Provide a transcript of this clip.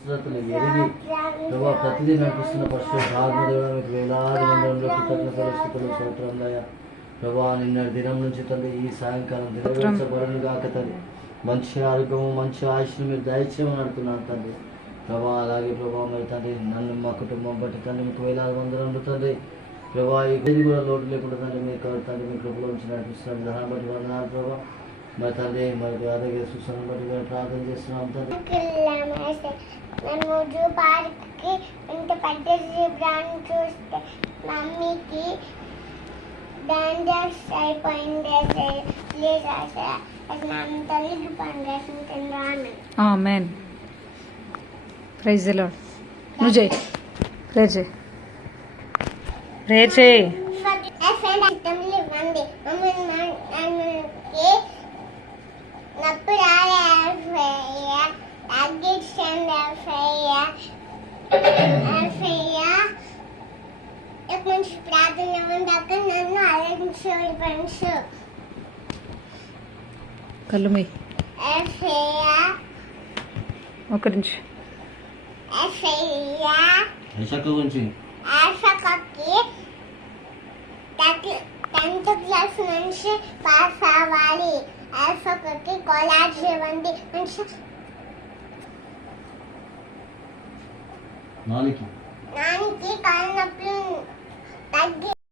ఎరిగి ప్రభావ ప్రతిదీ నడిపిస్తున్న పరిశుద్ధ ఆత్మదేవుడు మీకు వేలాది మందిరంలో కృతజ్ఞతలు స్థుతులు స్తోత్రాలయ్యా. ప్రభా నిన్నటి దినం నుంచి తండ్రి ఈ సాయంకాలం నెరవేర్చబడును గాక తండ్రి. మంచి ఆరోగ్యము మంచి ఆయుష్ను మీరు దయచేయమని అడుగుతున్నాను తండ్రి. ప్రభా అలాగే ప్రభా మరి తండ్రి నన్ను మా కుటుంబం బట్టి తండ్రి మీకు వేలాది మందిరంలో తండ్రి ప్రభా ఇది కూడా లోటు లేకుండా తండ్రి మీకు తండ్రి మీ కృపలో ఉంచి నడిపిస్తున్నాను. దాన్ని బట్టి వందనాలు ప్రభా. మరి తండ్రి మరి అలాగే సుసను బట్టి కూడా ప్రార్థన చేస్తున్నాం తండ్రి. రోజు పార్క్కి ఇంత పెద్ద జీబ్రాన్ని చూస్తే మమ్మీకి డాంజర్స్ అయిపోయింది. ప్లీజ్ అసలు నా తల్లికి పనిచేస్తుంటాను. ఆమేన్. Praise the Lord. నువ్వు చేయి, ప్రేయర్ చేయి, ప్రేయర్ చేయి. ఇవ్వండి నొప్పి రాలే మంచి ప్రార్థన ఇవ్వండి అక్కడ నన్ను అలరించండి ఫ్రెండ్స్. కళ్ళు మీ ఒక నిమిషం గురించి 10th క్లాస్ నుంచి పాస్ అవ్వాలి. ఆల్ఫాకి కాలేజ్ ఇవ్వండి. నానికి కాళ్ళ నొప్పులు తగ్గి